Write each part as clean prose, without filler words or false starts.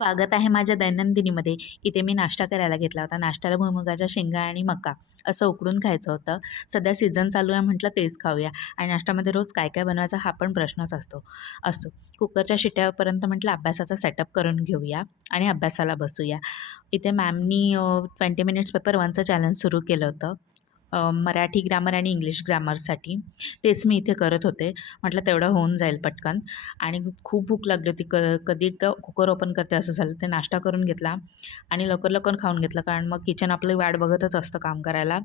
स्वागत आहे माझ्या दैनंदिनीमध्ये. इथे मी नाश्ता करायला घेतला होता. नाश्त्याला भुईमुगाच्या शेंगा आणि मका असं उकडून खायचं होतं. सध्या सीझन चालू आहे म्हटलं तेच खाऊया आणि नाश्त्यामध्ये रोज काय काय बनवायचा हा पण प्रश्नच असतो. कुकरच्या शिट्यापर्यंत म्हटलं अभ्यासाचा सेटअप करून घेऊया आणि अभ्यासाला बसूया. इथे मॅमनी 20 मिनिट्स पेपर 1चं चॅलेंज सुरू केलं होतं. मराठी ग्रामर आणि इंग्लिश ग्रामरसाठी. तेच मी इथे करत होते. म्हटलं तेवढं होऊन जाईल पटकन आणि खूप भूक लागली होती. कधी एकदा कुकर ओपन करते असं झालं. ते नाश्ता करून घेतला आणि लवकर खाऊन घेतलं कारण मग किचन आपली वाट बघतच असतं काम करायला.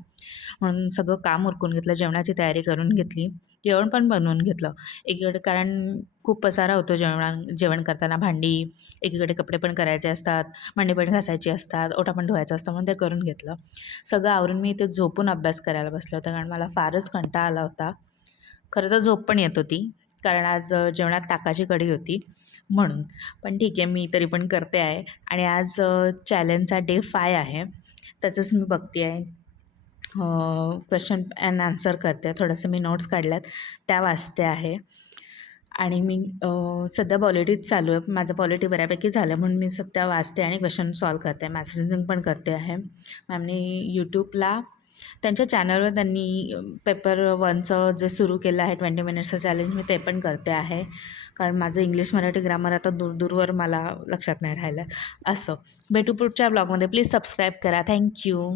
म्हणून सगळं काम उरकून घेतलं, जेवणाची तयारी करून घेतली. जेवण पण बनवून घेतलं. एकीकडे कारण खूप पसारा होतो जेवण करताना. भांडी, एकीकडे कपडे पण करायचे असतात, भांडी पण घासायची असतात, ओटा पण धुवायचा असतो म्हणून ते करून घेतलं. सगळं आवरून मी इथे झोपून अभ्यास करायला बसले होते कारण मला फारच कंटाळा आला होता. खरं तर झोप पण येत होती कारण आज जेवणात ताकाची कढी होती म्हणून. पण ठीक आहे, मी तरी पण करते आहे आणि आज चॅलेंजचा डे 5 आहे. त्याचंच मी बघते आहे. क्वेश्चन अँड आन्सर करते. थोडंसं मी नोट्स काढल्यात त्या वाचते आहे आणि मी सध्या पॉलिटिक्स चालू आहे. माझं पॉलिटी बऱ्यापैकी झालं म्हणून मी सध्या वाचते आणि क्वेश्चन सॉल्व करते. मॅथ्स रिझनिंग पण करते आहे. मॅमनी यूट्यूबला त्यांच्या चॅनलवर त्यांनी पेपर 1चं जे सुरू केलं आहे 20 मिनिट्सचं चॅलेंज, मी ते पण करते आहे. कारण माझं इंग्लिश मराठी ग्रामर आता दूरवर मला लक्षात नाही राहिलं. असं भेटू पुढच्या ब्लॉगमध्ये. प्लीज सबस्क्राईब करा. थँक्यू.